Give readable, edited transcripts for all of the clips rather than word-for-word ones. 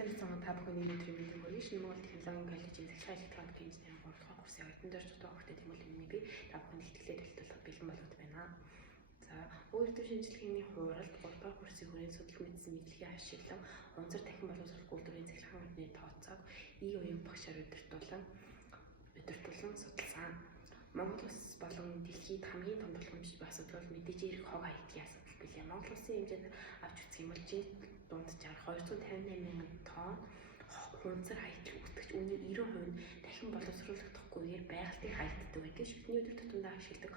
Сайн та бүхэн өнөөдрийн мэндийг хүргэж Монгол Технологийн коллежийн захирал электроник инженерийн 3 дахь курсын оюутан дээр дутуу огт тэмүүлэн би та бүхэн ихтгэлээр хэлтүүлэх бэлэн болоод байна. За, өөртөө шинжилгээний хууралд 3 дахь курсын хүрээнд судлах мэдсэн мэдлэгийн ашиглан онцор дахин боловсрол үйлдвэрийн захиргааны орны тооцоог уян багшаар удирдуулан судалсан. Монгол улс болон дэлхийд хамгийн том тулгамдж буй асуудал мэдээж эрх хог хаягдлын асуудал билээ. Монгол улсын хэмжээнд авч үзэх юм бол дунджаар 258 мянган тонн хунцар хаягдл үүсгэж үүний 90% нь дахин боловсруулахдаггүйгээр байгальтыг хаягддаг байдаг. Шүтний өдөр тутамдаа ашигладаг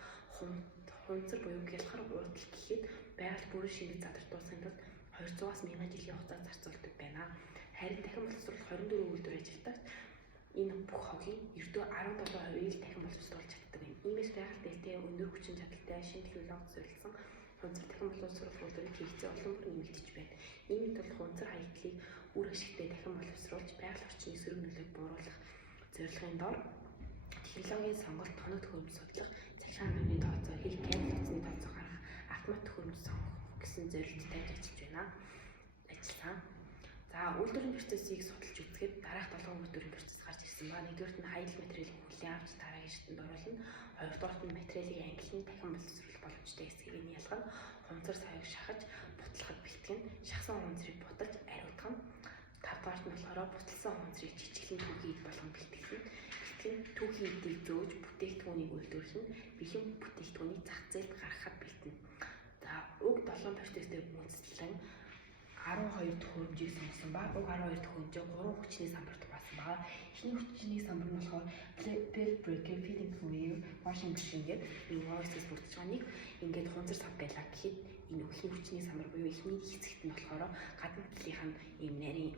хунцар буюу хялхар уудал гэхэд байгаль бүрэн шингэж задартуулсан тулд 200-аас 1000 жилийн хугацаанд зарцуулдаг байна. Харин дахин боловсруулах 24 үйлдвэр ажилтнаас энэ бүх хогийг ердөө 17%-ийг дахин боловсруулж чаддаг юм. Иймээс байгаль дээлтэй өндөр хүчин чадалтай шинэ технологи зориулсан хунцар дахин боловсруулах үйлдвэрийг хийгдсэн олон бүр нэмэгдэж байна. Ийм тул хунцар хаягдлыг үр ашигтай дахин боловсруулж байгаль орчны сөрөг нөлөөг бууруулах зорилгын дор технологийн сонголт, тоног төхөөрөмж судлах, захиргааны орны тооцоо, хэл кабель утасны тооцоо гаргах, автомат төхөөрөмж сонгох гэсэн зорилттой ажиллаж байна. За, үйлдвэрийн процессыг судалж үзэхэд дараах 7 үйлдвэрийн процесс гарч ирсэн ба. Нэгдүгээрт нь хаягдл материалыг хүлээн авч дараагийн шатанд оруулна. Хоёрдугаарт нь материалыг ангилан дахин боловсруулах боломжтой эсэхийг нь ялгана. Хунцар саяг шахаж, бутлахад бэлтгэн, шахсан хунцрыг буталж ариутгана. Тавдугаарт нь болохоор буталсан хунцрыг жижиглэн түүхий болгон бэлтгэн. Түүхий эдийг зөөж бүтээгдэхүүнийг үйлдвэрлэн бэлэн бүтээгдэхүүнийг зах зээлд гаргахад бэлтэнэ. За, уг 7 процесстэй үндэслэн 12 төхөөрөмжийг сонгосон ба уг 12 төхөөрөмжөө 3 хүчний самбарт хуваасан байгаа. Эхний хүчний самбар нь болохоор plate breaker, feeding conveyor, washing machine гэдэг энэ process бүрдэж байгаа. Нэг ингээд хунцар сав байлаа гэхэд энэ эхний хүчний самбар буюу эхний хэсэгт нь болохоор гадна талынх нь ийм нарийн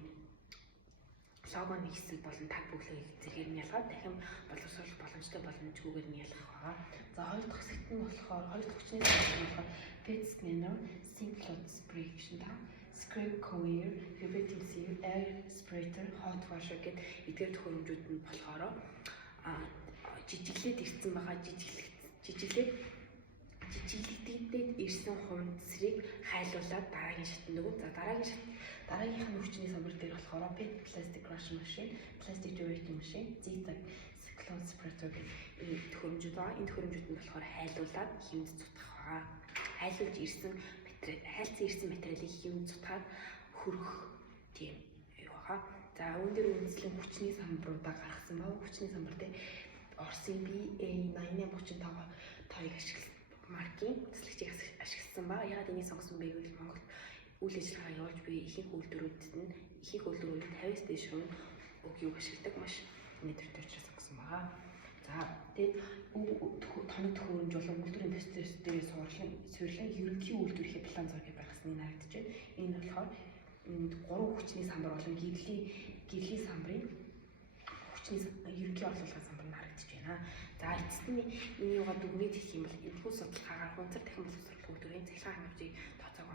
логоны хэсэг болон таг бүглэгийг зэргээр нь ялгаад дахин боловсруулах боломжтой боломжгүйгээр нь ялгах байгаа. За, хоёр дахь хэсэгт нь болохоор хоёр дахь хүчний самбар нь болохоор PET scanner, sink cloth aspiration, scrape conveyor, reverting seal, air separator, hot washer гэдэг эдгээр төхөөрөмжүүд нь болохоор жижиглээд ирсэн байгаа жижиглэгдээд ирсэн хунцрыг хайлуулад дараагийн шатанд өгнө. За, дараагийнх нь хүчний самбар дээр болохоор PET plastic crushing machine, plastic generating machine, zigzag cloth separator гэх төхөөрөмжүүд байгаа. Энэ төхөөрөмжүүд нь болохоор хайлуулад хэмж цутгах байгаа. Хайлуулж ирсэн материалыг хэмж цутгаад хөрөх тийм юу байгаа. За, өндөр үндэслэн хүчний самбаруудаа гаргасан ба хүчний самбар дээр Орсын BA8835 маркийн төслөгчийг ашигласан ба. Яагаад энийг сонгосон бэ гэвэл Монгол үйл ажиллагаа явуулж буй ихэнх үйлдвэрүүд 50-аас дээш хувь үгийг ашигладаг маш нийтэртэй учраас сонгосон байгаа. За, тэгээд тоног төхөөрөмж болон үйлдвэрийн процесс дээр суйрлан ерөнхий үйлдвэрийн план зургийг байгуулсан харагдаж байна. Энэ нь болохоор 3 хүчний самбар болон гэрлийн самбарын ерөнхий орлуулгын самбар нь харагдаж байна. За, эцэст нь энэ юугаар дүгнэж хэлэх юм бол энэхүү судалгаагаар хунцар дахин боловсруулах үйлдвэрийн захиргааны хэмжээ тооцоог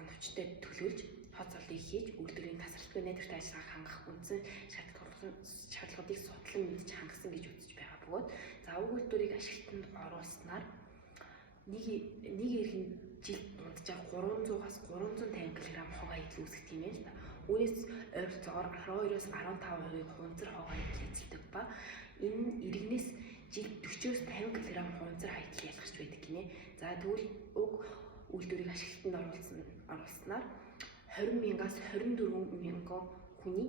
оновчтой төлөвлөж тооцоолтыг хийж үйлдвэрийн тасралтгүй найдвартай ажиллагааг хангах үндсэн шаардлагуудыг судлан мэдж хангасан гэж үзэж байгаа бөгөөд за, уг үйлдвэрийг ашиглалтанд оруулснаар нэг эрхэн жилд дунджаар 300-аас 350 кг хог хаягдл үүсгэх юм байна. Үүнээс ойролцоогоор 12-оос 15% хунцар хог хаягдл эзэлдэг ба энэ иргэнээс жилд 40-оос 50 кг хунцар хаягдл ялгарч байдаг гинэ. За, тэгвэл уг үйлдвэрийг ашиглалтанд оруулснаар 20,000-аас 24,000 хүний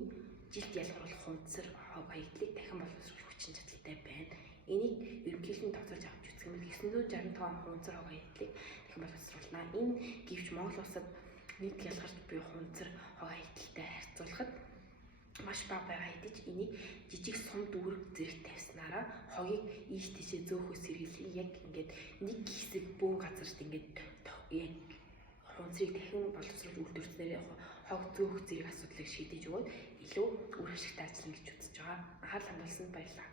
жилд ялгаруулах хунцар хог хаягдлыг дахин боловсруулах хүчин чадалтай байна. Энийг ерөнхийдөө тооцоолж авч үзэх юм бол 965 хунцар хог хаягдлыг дахин боловсруулнаа. Энэ гэвч Монгол улсад нийт ялгарч буй хунцар хог хаягдалтай харьцуулахад маш бага байгаа хэдиж энийг жижиг сум дүүрэг зэрэг тавьснараа хогийг ийш тийшээ зөөхөс сэргийлэх яг ингээд нэг хэсэг бөөн газарт ингээд яг хунцрыг дахин боловсруулж үйлдвэрлэснээр хог зөөх зэрэг асуудлыг шийдэж өгөөд илүү үр ашигтай ажиллана гэж үзэж байгаа. Анхаарал хандуулсанд баярлалаа.